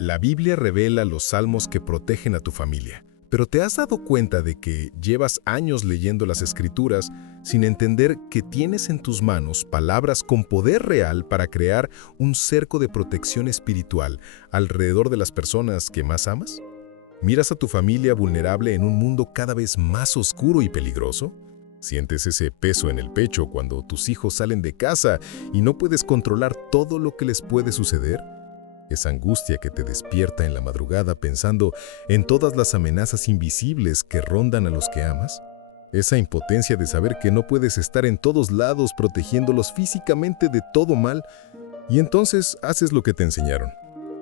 La Biblia revela los salmos que protegen a tu familia, pero ¿te has dado cuenta de que llevas años leyendo las Escrituras sin entender que tienes en tus manos palabras con poder real para crear un cerco de protección espiritual alrededor de las personas que más amas? ¿Miras a tu familia vulnerable en un mundo cada vez más oscuro y peligroso? ¿Sientes ese peso en el pecho cuando tus hijos salen de casa y no puedes controlar todo lo que les puede suceder? Esa angustia que te despierta en la madrugada pensando en todas las amenazas invisibles que rondan a los que amas. Esa impotencia de saber que no puedes estar en todos lados protegiéndolos físicamente de todo mal, y entonces haces lo que te enseñaron.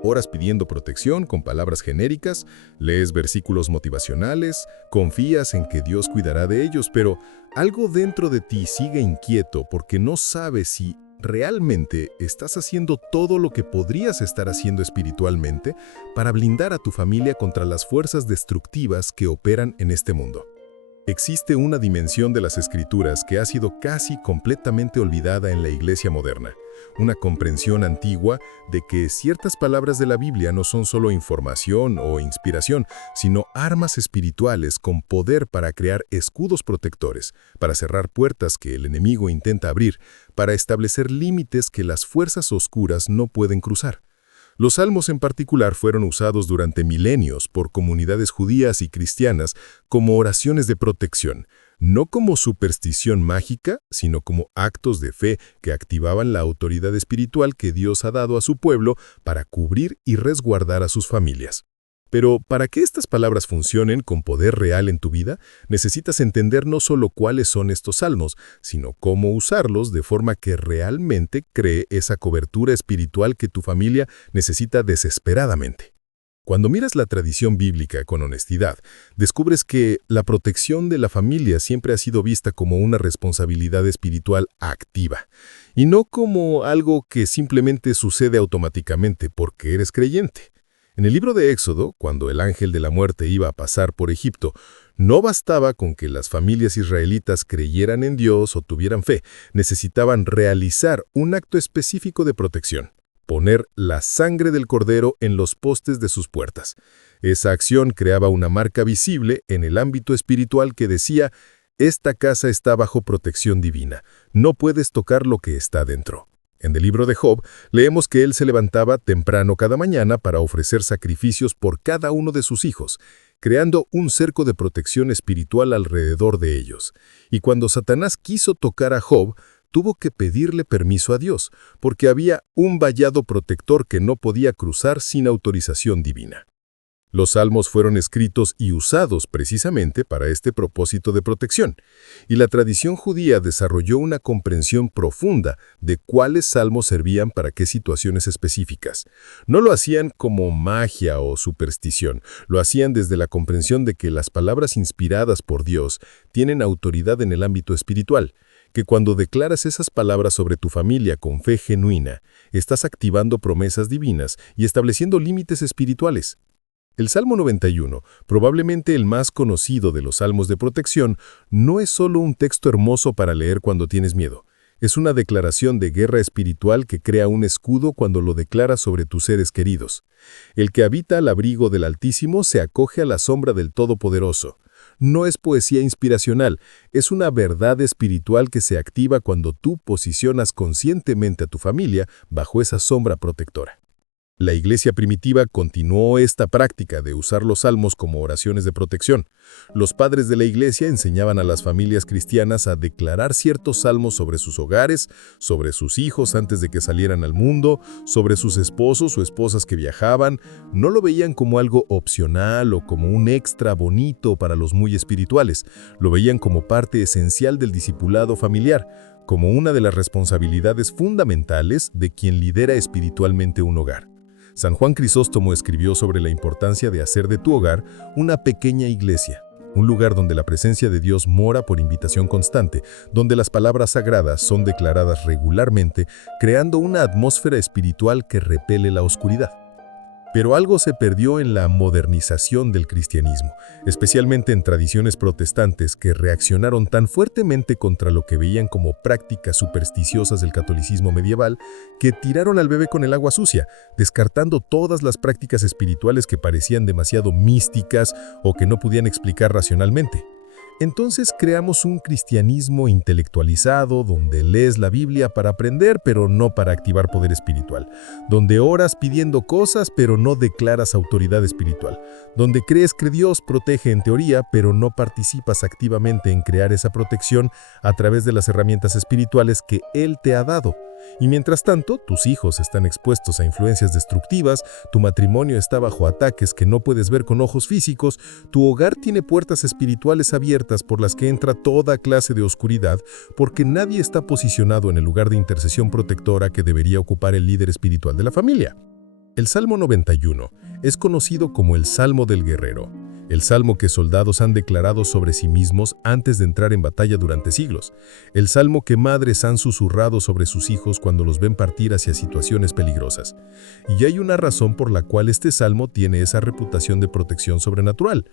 Oras pidiendo protección con palabras genéricas, lees versículos motivacionales, confías en que Dios cuidará de ellos, pero algo dentro de ti sigue inquieto porque no sabes si ¿realmente estás haciendo todo lo que podrías estar haciendo espiritualmente para blindar a tu familia contra las fuerzas destructivas que operan en este mundo? Existe una dimensión de las Escrituras que ha sido casi completamente olvidada en la Iglesia moderna, una comprensión antigua de que ciertas palabras de la Biblia no son solo información o inspiración, sino armas espirituales con poder para crear escudos protectores, para cerrar puertas que el enemigo intenta abrir, para establecer límites que las fuerzas oscuras no pueden cruzar. Los salmos en particular fueron usados durante milenios por comunidades judías y cristianas como oraciones de protección, no como superstición mágica, sino como actos de fe que activaban la autoridad espiritual que Dios ha dado a su pueblo para cubrir y resguardar a sus familias. Pero para que estas palabras funcionen con poder real en tu vida, necesitas entender no solo cuáles son estos salmos, sino cómo usarlos de forma que realmente cree esa cobertura espiritual que tu familia necesita desesperadamente. Cuando miras la tradición bíblica con honestidad, descubres que la protección de la familia siempre ha sido vista como una responsabilidad espiritual activa, y no como algo que simplemente sucede automáticamente porque eres creyente. En el libro de Éxodo, cuando el ángel de la muerte iba a pasar por Egipto, no bastaba con que las familias israelitas creyeran en Dios o tuvieran fe, necesitaban realizar un acto específico de protección, poner la sangre del cordero en los postes de sus puertas. Esa acción creaba una marca visible en el ámbito espiritual que decía, esta casa está bajo protección divina, no puedes tocar lo que está dentro. En el libro de Job, leemos que él se levantaba temprano cada mañana para ofrecer sacrificios por cada uno de sus hijos, creando un cerco de protección espiritual alrededor de ellos. Y cuando Satanás quiso tocar a Job, tuvo que pedirle permiso a Dios, porque había un vallado protector que no podía cruzar sin autorización divina. Los salmos fueron escritos y usados precisamente para este propósito de protección, y la tradición judía desarrolló una comprensión profunda de cuáles salmos servían para qué situaciones específicas. No lo hacían como magia o superstición, lo hacían desde la comprensión de que las palabras inspiradas por Dios tienen autoridad en el ámbito espiritual, que cuando declaras esas palabras sobre tu familia con fe genuina, estás activando promesas divinas y estableciendo límites espirituales. El Salmo 91, probablemente el más conocido de los salmos de protección, no es solo un texto hermoso para leer cuando tienes miedo. Es una declaración de guerra espiritual que crea un escudo cuando lo declaras sobre tus seres queridos. El que habita al abrigo del Altísimo se acoge a la sombra del Todopoderoso. No es poesía inspiracional, es una verdad espiritual que se activa cuando tú posicionas conscientemente a tu familia bajo esa sombra protectora. La iglesia primitiva continuó esta práctica de usar los salmos como oraciones de protección. Los padres de la iglesia enseñaban a las familias cristianas a declarar ciertos salmos sobre sus hogares, sobre sus hijos antes de que salieran al mundo, sobre sus esposos o esposas que viajaban. No lo veían como algo opcional o como un extra bonito para los muy espirituales. Lo veían como parte esencial del discipulado familiar, como una de las responsabilidades fundamentales de quien lidera espiritualmente un hogar. San Juan Crisóstomo escribió sobre la importancia de hacer de tu hogar una pequeña iglesia, un lugar donde la presencia de Dios mora por invitación constante, donde las palabras sagradas son declaradas regularmente, creando una atmósfera espiritual que repele la oscuridad. Pero algo se perdió en la modernización del cristianismo, especialmente en tradiciones protestantes que reaccionaron tan fuertemente contra lo que veían como prácticas supersticiosas del catolicismo medieval que tiraron al bebé con el agua sucia, descartando todas las prácticas espirituales que parecían demasiado místicas o que no podían explicar racionalmente. Entonces creamos un cristianismo intelectualizado donde lees la Biblia para aprender pero no para activar poder espiritual, donde oras pidiendo cosas pero no declaras autoridad espiritual, donde crees que Dios protege en teoría pero no participas activamente en crear esa protección a través de las herramientas espirituales que Él te ha dado. Y mientras tanto, tus hijos están expuestos a influencias destructivas, tu matrimonio está bajo ataques que no puedes ver con ojos físicos, tu hogar tiene puertas espirituales abiertas por las que entra toda clase de oscuridad, porque nadie está posicionado en el lugar de intercesión protectora que debería ocupar el líder espiritual de la familia. El Salmo 91 es conocido como el Salmo del Guerrero, el salmo que soldados han declarado sobre sí mismos antes de entrar en batalla durante siglos, el salmo que madres han susurrado sobre sus hijos cuando los ven partir hacia situaciones peligrosas. Y hay una razón por la cual este salmo tiene esa reputación de protección sobrenatural.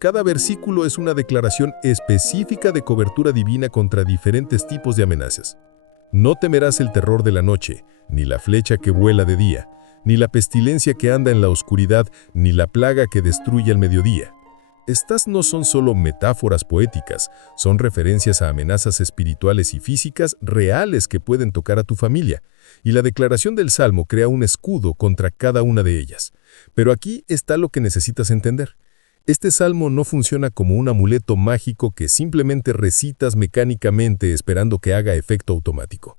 Cada versículo es una declaración específica de cobertura divina contra diferentes tipos de amenazas. No temerás el terror de la noche, ni la flecha que vuela de día, ni la pestilencia que anda en la oscuridad, ni la plaga que destruye al mediodía. Estas no son solo metáforas poéticas, son referencias a amenazas espirituales y físicas reales que pueden tocar a tu familia, y la declaración del Salmo crea un escudo contra cada una de ellas. Pero aquí está lo que necesitas entender. Este salmo no funciona como un amuleto mágico que simplemente recitas mecánicamente esperando que haga efecto automático.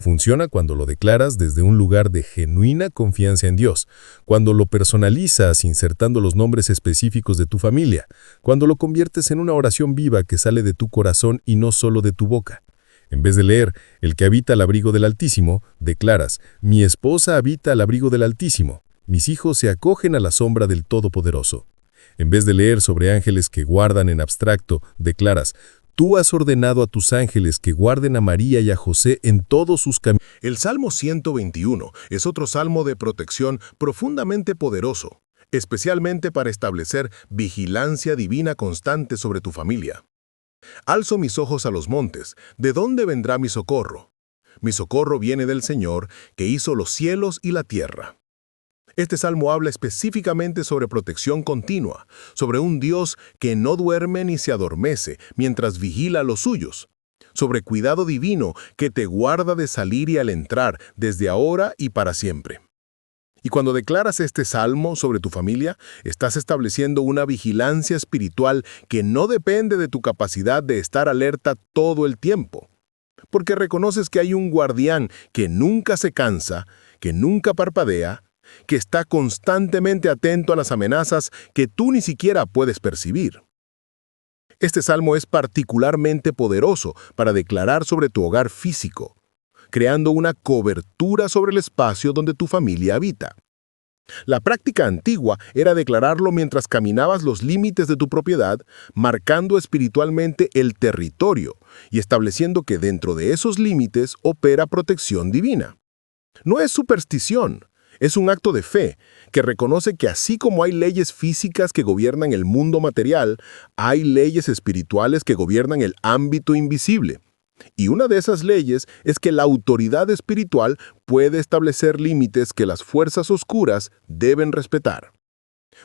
Funciona cuando lo declaras desde un lugar de genuina confianza en Dios, cuando lo personalizas insertando los nombres específicos de tu familia, cuando lo conviertes en una oración viva que sale de tu corazón y no solo de tu boca. En vez de leer «El que habita al abrigo del Altísimo», declaras «Mi esposa habita al abrigo del Altísimo, mis hijos se acogen a la sombra del Todopoderoso». En vez de leer sobre ángeles que guardan en abstracto, declaras «Tú has ordenado a tus ángeles que guarden a María y a José en todos sus caminos». El Salmo 121 es otro salmo de protección profundamente poderoso, especialmente para establecer vigilancia divina constante sobre tu familia. Alzo mis ojos a los montes, ¿de dónde vendrá mi socorro? Mi socorro viene del Señor, que hizo los cielos y la tierra. Este salmo habla específicamente sobre protección continua, sobre un Dios que no duerme ni se adormece mientras vigila a los suyos, sobre cuidado divino que te guarda de salir y al entrar desde ahora y para siempre. Y cuando declaras este salmo sobre tu familia, estás estableciendo una vigilancia espiritual que no depende de tu capacidad de estar alerta todo el tiempo, porque reconoces que hay un guardián que nunca se cansa, que nunca parpadea, que está constantemente atento a las amenazas que tú ni siquiera puedes percibir. Este salmo es particularmente poderoso para declarar sobre tu hogar físico, creando una cobertura sobre el espacio donde tu familia habita. La práctica antigua era declararlo mientras caminabas los límites de tu propiedad, marcando espiritualmente el territorio y estableciendo que dentro de esos límites opera protección divina. No es superstición. Es un acto de fe que reconoce que así como hay leyes físicas que gobiernan el mundo material, hay leyes espirituales que gobiernan el ámbito invisible. Y una de esas leyes es que la autoridad espiritual puede establecer límites que las fuerzas oscuras deben respetar.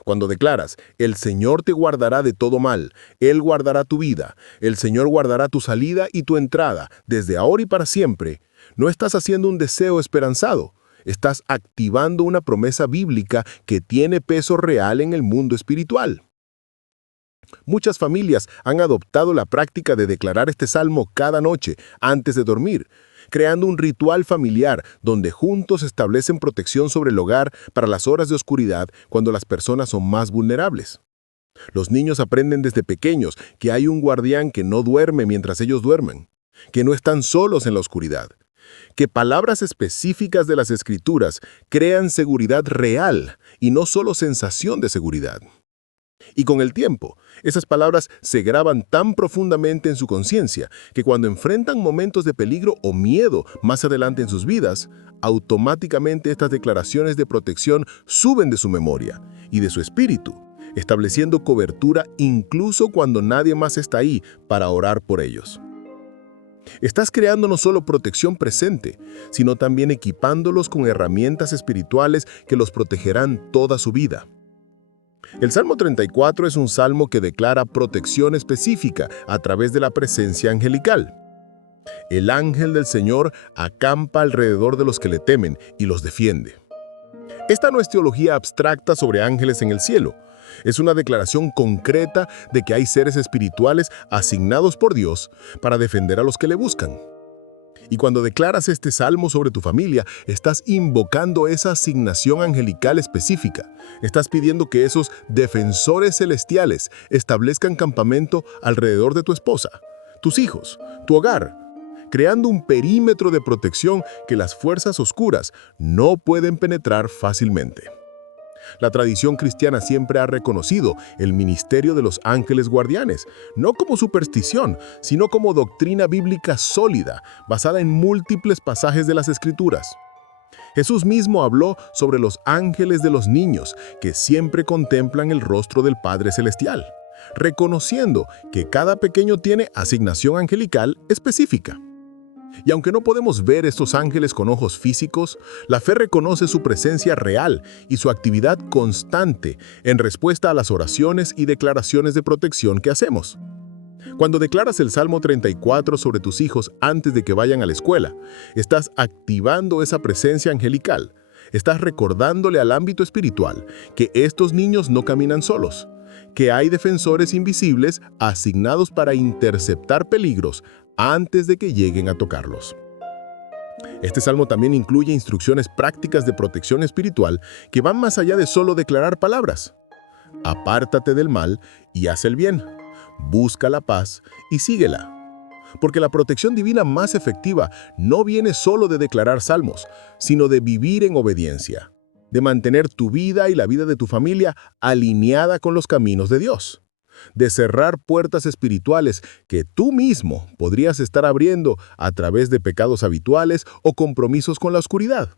Cuando declaras, el Señor te guardará de todo mal, Él guardará tu vida, el Señor guardará tu salida y tu entrada, desde ahora y para siempre, no estás haciendo un deseo esperanzado. Estás activando una promesa bíblica que tiene peso real en el mundo espiritual. Muchas familias han adoptado la práctica de declarar este salmo cada noche antes de dormir, creando un ritual familiar donde juntos establecen protección sobre el hogar para las horas de oscuridad cuando las personas son más vulnerables. Los niños aprenden desde pequeños que hay un guardián que no duerme mientras ellos duermen, que no están solos en la oscuridad, que palabras específicas de las Escrituras crean seguridad real y no solo sensación de seguridad. Y con el tiempo, esas palabras se graban tan profundamente en su conciencia que cuando enfrentan momentos de peligro o miedo más adelante en sus vidas, automáticamente estas declaraciones de protección suben de su memoria y de su espíritu, estableciendo cobertura incluso cuando nadie más está ahí para orar por ellos. Estás creando no solo protección presente, sino también equipándolos con herramientas espirituales que los protegerán toda su vida. El Salmo 34 es un salmo que declara protección específica a través de la presencia angelical. El ángel del Señor acampa alrededor de los que le temen y los defiende. Esta no es teología abstracta sobre ángeles en el cielo. Es una declaración concreta de que hay seres espirituales asignados por Dios para defender a los que le buscan. Y cuando declaras este salmo sobre tu familia, estás invocando esa asignación angelical específica. Estás pidiendo que esos defensores celestiales establezcan campamento alrededor de tu esposa, tus hijos, tu hogar, creando un perímetro de protección que las fuerzas oscuras no pueden penetrar fácilmente. La tradición cristiana siempre ha reconocido el ministerio de los ángeles guardianes, no como superstición, sino como doctrina bíblica sólida, basada en múltiples pasajes de las Escrituras. Jesús mismo habló sobre los ángeles de los niños, que siempre contemplan el rostro del Padre Celestial, reconociendo que cada pequeño tiene asignación angelical específica. Y aunque no podemos ver estos ángeles con ojos físicos, la fe reconoce su presencia real y su actividad constante en respuesta a las oraciones y declaraciones de protección que hacemos. Cuando declaras el Salmo 34 sobre tus hijos antes de que vayan a la escuela, estás activando esa presencia angelical. Estás recordándole al ámbito espiritual que estos niños no caminan solos, que hay defensores invisibles asignados para interceptar peligros antes de que lleguen a tocarlos. Este salmo también incluye instrucciones prácticas de protección espiritual que van más allá de solo declarar palabras. Apártate del mal y haz el bien. Busca la paz y síguela. Porque la protección divina más efectiva no viene solo de declarar salmos, sino de vivir en obediencia, de mantener tu vida y la vida de tu familia alineada con los caminos de Dios, de cerrar puertas espirituales que tú mismo podrías estar abriendo a través de pecados habituales o compromisos con la oscuridad.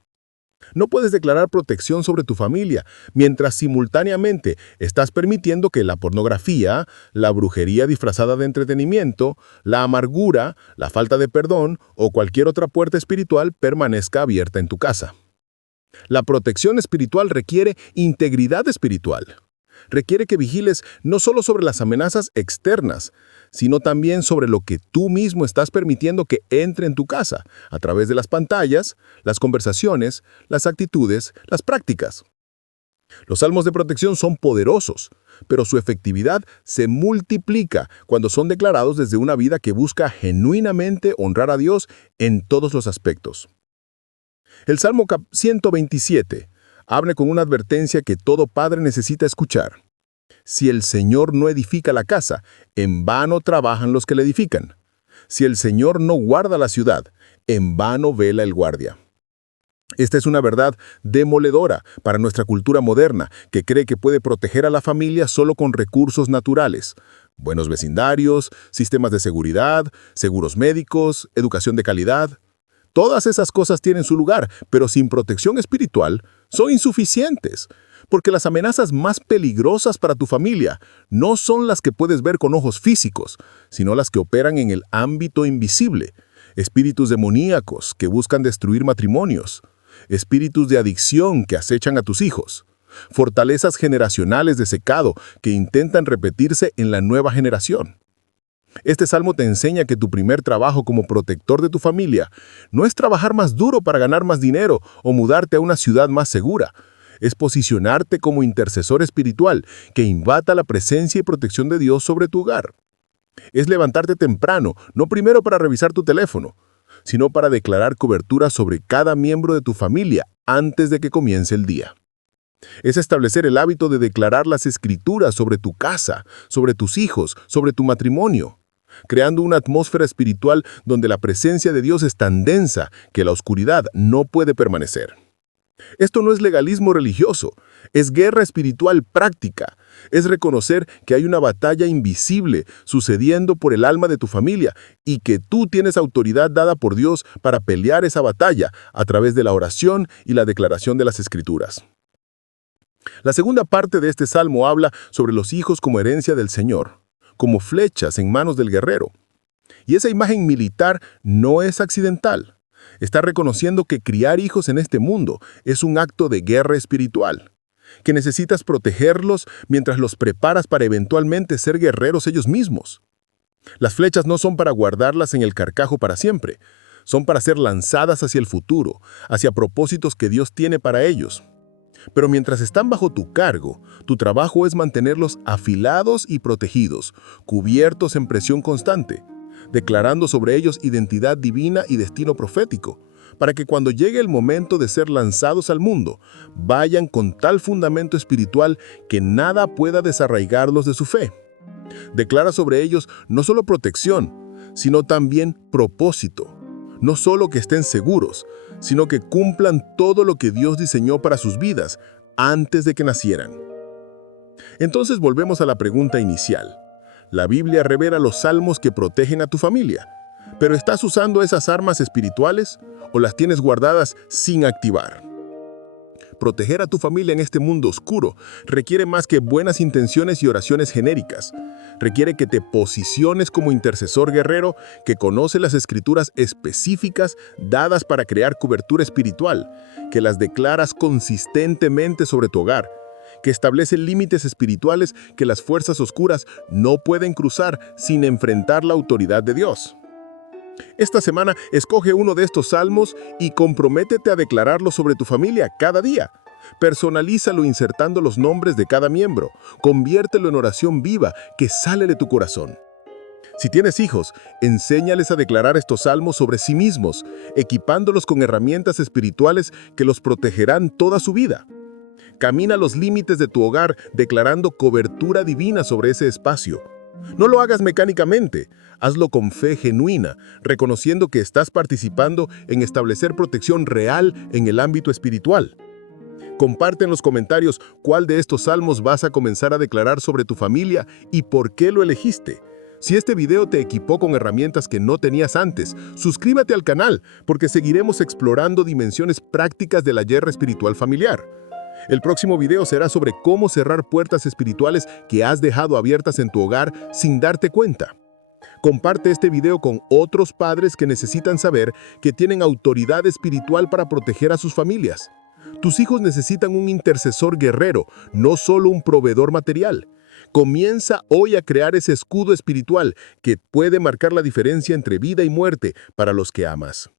No puedes declarar protección sobre tu familia mientras simultáneamente estás permitiendo que la pornografía, la brujería disfrazada de entretenimiento, la amargura, la falta de perdón o cualquier otra puerta espiritual permanezca abierta en tu casa. La protección espiritual requiere integridad espiritual. Requiere que vigiles no solo sobre las amenazas externas, sino también sobre lo que tú mismo estás permitiendo que entre en tu casa, a través de las pantallas, las conversaciones, las actitudes, las prácticas. Los salmos de protección son poderosos, pero su efectividad se multiplica cuando son declarados desde una vida que busca genuinamente honrar a Dios en todos los aspectos. El Salmo 127 habla con una advertencia que todo padre necesita escuchar. Si el Señor no edifica la casa, en vano trabajan los que la edifican. Si el Señor no guarda la ciudad, en vano vela el guardia. Esta es una verdad demoledora para nuestra cultura moderna, que cree que puede proteger a la familia solo con recursos naturales. Buenos vecindarios, sistemas de seguridad, seguros médicos, educación de calidad. Todas esas cosas tienen su lugar, pero sin protección espiritual son insuficientes, porque las amenazas más peligrosas para tu familia no son las que puedes ver con ojos físicos, sino las que operan en el ámbito invisible. Espíritus demoníacos que buscan destruir matrimonios, espíritus de adicción que acechan a tus hijos, fortalezas generacionales de secado que intentan repetirse en la nueva generación. Este salmo te enseña que tu primer trabajo como protector de tu familia no es trabajar más duro para ganar más dinero o mudarte a una ciudad más segura. Es posicionarte como intercesor espiritual que invata la presencia y protección de Dios sobre tu hogar. Es levantarte temprano, no primero para revisar tu teléfono, sino para declarar cobertura sobre cada miembro de tu familia antes de que comience el día. Es establecer el hábito de declarar las escrituras sobre tu casa, sobre tus hijos, sobre tu matrimonio, creando una atmósfera espiritual donde la presencia de Dios es tan densa que la oscuridad no puede permanecer. Esto no es legalismo religioso, Es guerra espiritual práctica. Es reconocer que hay una batalla invisible sucediendo por el alma de tu familia y que tú tienes autoridad dada por Dios para pelear esa batalla a través de la oración y la declaración de las Escrituras. La segunda parte de este salmo habla sobre los hijos como herencia del Señor, como flechas en manos del guerrero. Y esa imagen militar no es accidental. Está reconociendo que criar hijos en este mundo es un acto de guerra espiritual, que necesitas protegerlos mientras los preparas para eventualmente ser guerreros ellos mismos. Las flechas no son para guardarlas en el carcajo para siempre, son para ser lanzadas hacia el futuro, hacia propósitos que Dios tiene para ellos. Pero mientras están bajo tu cargo, tu trabajo es mantenerlos afilados y protegidos, cubiertos en presión constante, declarando sobre ellos identidad divina y destino profético, para que cuando llegue el momento de ser lanzados al mundo, vayan con tal fundamento espiritual que nada pueda desarraigarlos de su fe. Declara sobre ellos no solo protección, sino también propósito. No solo que estén seguros, sino que cumplan todo lo que Dios diseñó para sus vidas antes de que nacieran. Entonces volvemos a la pregunta inicial. La Biblia revela los salmos que protegen a tu familia, pero ¿estás usando esas armas espirituales o las tienes guardadas sin activar? Proteger a tu familia en este mundo oscuro requiere más que buenas intenciones y oraciones genéricas. Requiere que te posiciones como intercesor guerrero que conoce las escrituras específicas dadas para crear cobertura espiritual, que las declaras consistentemente sobre tu hogar, que establece límites espirituales que las fuerzas oscuras no pueden cruzar sin enfrentar la autoridad de Dios. Esta semana escoge uno de estos salmos y comprométete a declararlo sobre tu familia cada día. Personalízalo insertando los nombres de cada miembro. Conviértelo en oración viva que sale de tu corazón. Si tienes hijos, enséñales a declarar estos salmos sobre sí mismos, equipándolos con herramientas espirituales que los protegerán toda su vida. Camina los límites de tu hogar declarando cobertura divina sobre ese espacio. No lo hagas mecánicamente, hazlo con fe genuina, reconociendo que estás participando en establecer protección real en el ámbito espiritual. Comparte en los comentarios cuál de estos salmos vas a comenzar a declarar sobre tu familia y por qué lo elegiste. Si este video te equipó con herramientas que no tenías antes, suscríbete al canal porque seguiremos explorando dimensiones prácticas de la guerra espiritual familiar. El próximo video será sobre cómo cerrar puertas espirituales que has dejado abiertas en tu hogar sin darte cuenta. Comparte este video con otros padres que necesitan saber que tienen autoridad espiritual para proteger a sus familias. Tus hijos necesitan un intercesor guerrero, no solo un proveedor material. Comienza hoy a crear ese escudo espiritual que puede marcar la diferencia entre vida y muerte para los que amas.